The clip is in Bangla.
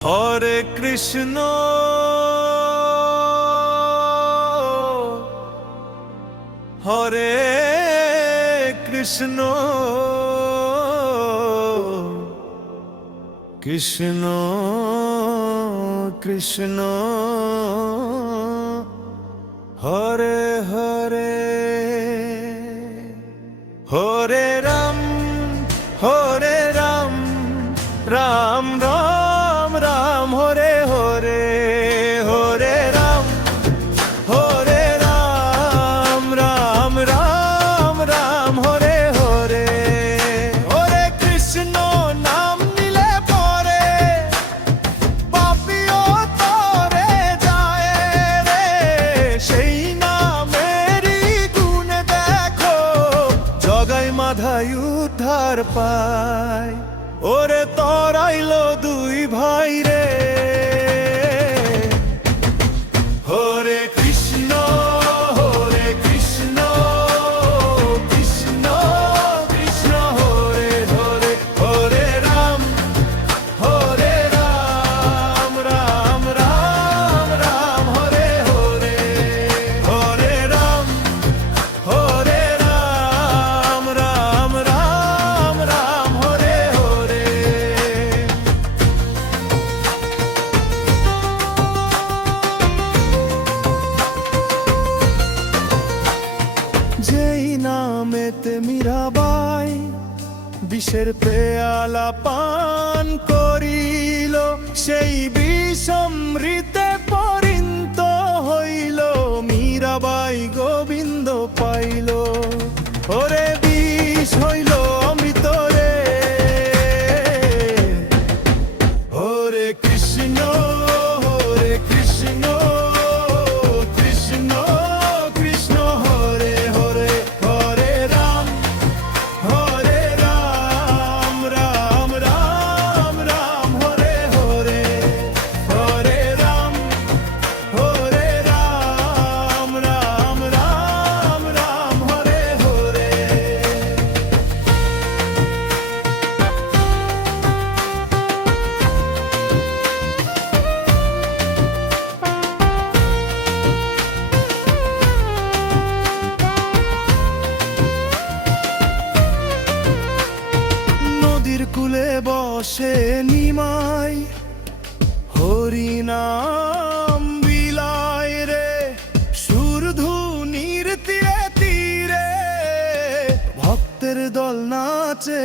হরে কৃষ্ণ হরে কৃষ্ণ কৃষ্ণ কৃষ্ণ হরে হরে হরে রাম রাম রাম রাম হরে হরে হরে রাম রাম রাম রাম হরে হরে হরে কৃষ্ণ নাম নিলে পরে পাপিও তরে যায় রে সেই নামেরই গুণ দেখো জগায় মাধায় উদ্ধার পায় ওরে তরাইলো দুই ভাই রে হরে কৃষ্ণ কৃষ্ণ কৃষ্ণ হরে হরে হরে রাম রাম রাম রাম হরে হরে হরে রাম রাম রাম হরে হরে যেই নামেতে মীরাবাই বিষের পেয়ালা পান করিল সেই বিষমৃতে পরিণত হইল মীরাবাই গোবিন্দ পাইল ওরে বিষ হইল অমৃত রে হরে কৃষ্ণ কৃষ্ণ কৃষ্ণ হরে হরে হরে রাম রাম রাম হরে হরে হরে রাম রাম হরে হরে নদীর কূলে বসে নিমাই হরি নাম বিলায় রে সুরধুনির তীরে তীরে ভক্তের দল নাচে